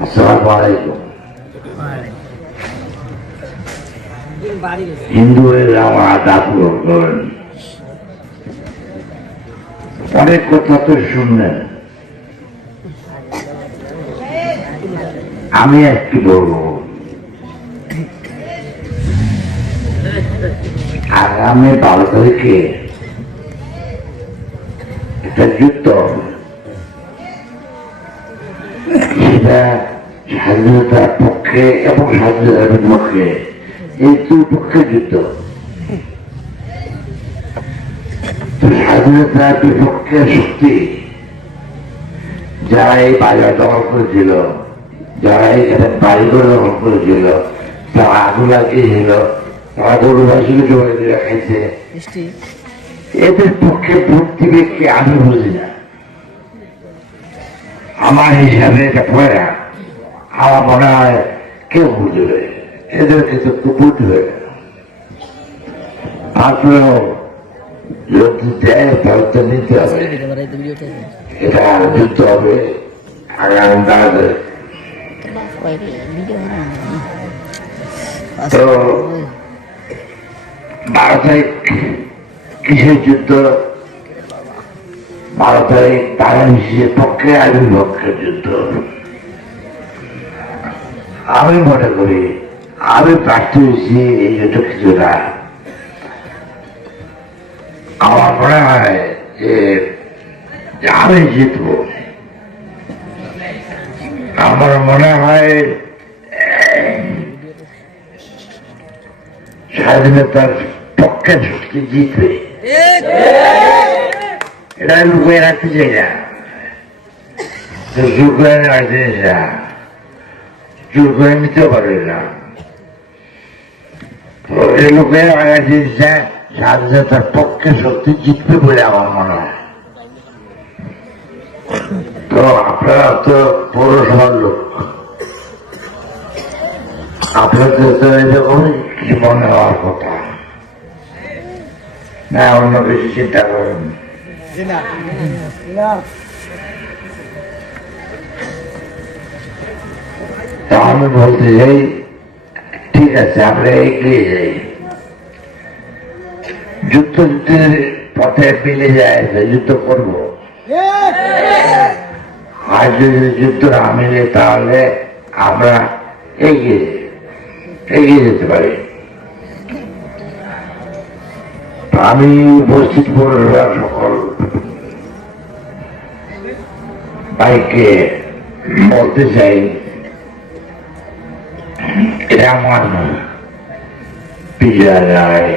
আসসালামু আলাইকুম। হিন্দু হয়ে আমার আদাব করেন, অনেক কথা তো শুনলেন, আমি একটু বলবো। আগামী 12 তারিখে একটা যুদ্ধ, সেটা স্বাধীনতার পক্ষে এবং স্বাধীনতার বিপক্ষে, এই দুই পক্ষে যুদ্ধ। স্বাধীনতার বিপক্ষে শক্তি যারা এই বাজার দখল করেছিল, যারা এখানে বাড়িঘর দখল করেছিল, তারা আগুন লাগিয়েছিল, তারা গরুবাসীকে জমে দিয়ে খাইছে, এদের পক্ষে ভোট দিবে কি আমি বুঝি না। আমার হিসাবে এটা পড়া আমার মনে হয় কেউ বুঝবে, এদেরকে তো বুঝবে। তারপরেও যদি দেয় তাহলে তো নিতে হবে, এটা যুদ্ধ হবে আগামী দাঁড়াবে। তো 12 তারিখ কিসের যুদ্ধ? 12 তারিখ বাংলাদেশের পক্ষে আর বিপক্ষের যুদ্ধ। আমি মনে করি আমি প্রার্থী হয়েছি এই যুদ্ধ কিছু না। আমার মনে হয় যে আমি জিতব। আমার মনে হয় স্বাধীনতার পক্ষে শক্তি জিতবে। এটা লুকিয়ে রাখতে চাই না, জোর করে রাখতে না, জোর করে নিতে পারবে না। তো এই লুকিয়ে রাখার জিনিসটা স্বাধীনতার পক্ষে শক্তি জিতবে বলে আমার মনে হয়। তো আপনারা তো পৌরসভার লোক, আপনাদের তো এরকমই কি মনে হওয়ার কথা না, অন্য কিছু চিন্তা করেন। তো আমি বলতে চাই, ঠিক আছে আমরা এগিয়ে যাই, যুদ্ধ যুদ্ধের পথে মিলে যায়, যুদ্ধ করবো। আর যদি যুদ্ধ না মিলে তাহলে আমরা এগিয়ে যেতে পারি। আমি উপস্থিত পৌরসভার সকল ভাইকে বলতে চাই, এটা আমার বিজয় নয়,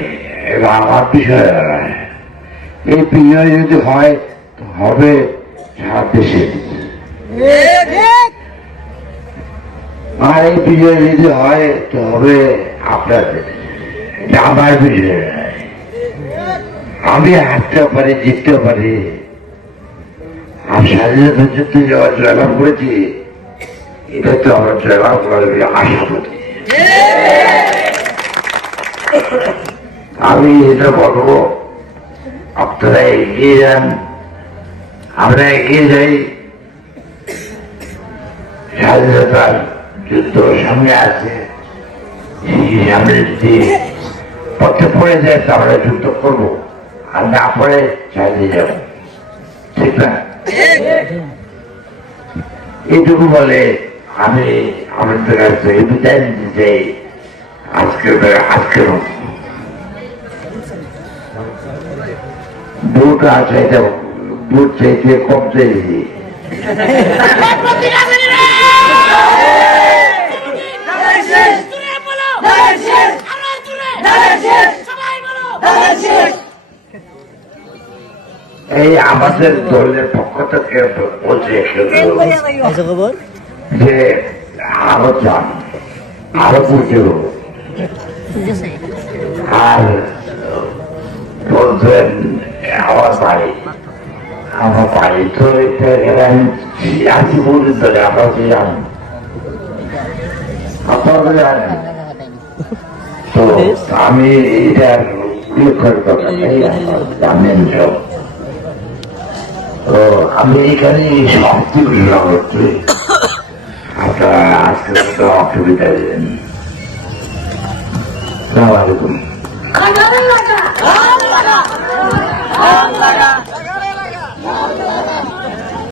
এটা আমার বিষয় নয়। এই বিজয় যদি হয় হবে সারা দেশে, আর এই বিজয় যদি হয় তো হবে আপনাদের। এটা আমার বিজয় নয়। আমি হারতেও পারি, জিততেও পারি। আর স্বাধীনতার যুদ্ধে যাওয়ার জয়লাভ করেছি, এটা তো আমরা জয়লাভ করার আশা করি। আমি এটা বলবো, আপনারা এগিয়ে যান, আমরা এগিয়ে যাই। স্বাধীনতার যুদ্ধ সামনে আছে, সামনে যদি পথে পড়ে যায় তা আমরা যুদ্ধ করবো, আর না পড়ে চালিয়ে যাব, ঠিক না? এইটুকু বলে আমি আমাদের কাছে বিদায় নিতে চাই। আজকের বুট আছে, বুট চাইতে কম চাইছি। এই আমাদের দলের পক্ষ থেকে বলছে যে আরো চান, আরো বুঝে, আর বলছেন আমার বাড়ি তো আছি পর্যন্ত আমরা তো জানি, আপনারা তো জানেন। তো আমি এটার উল্লেখের কথা জানেন সব। তো আমি এখানে সবটি ঘোষণা করছি, আপনারা আমাকে বিদায় দেন। সালাম আলাইকুম।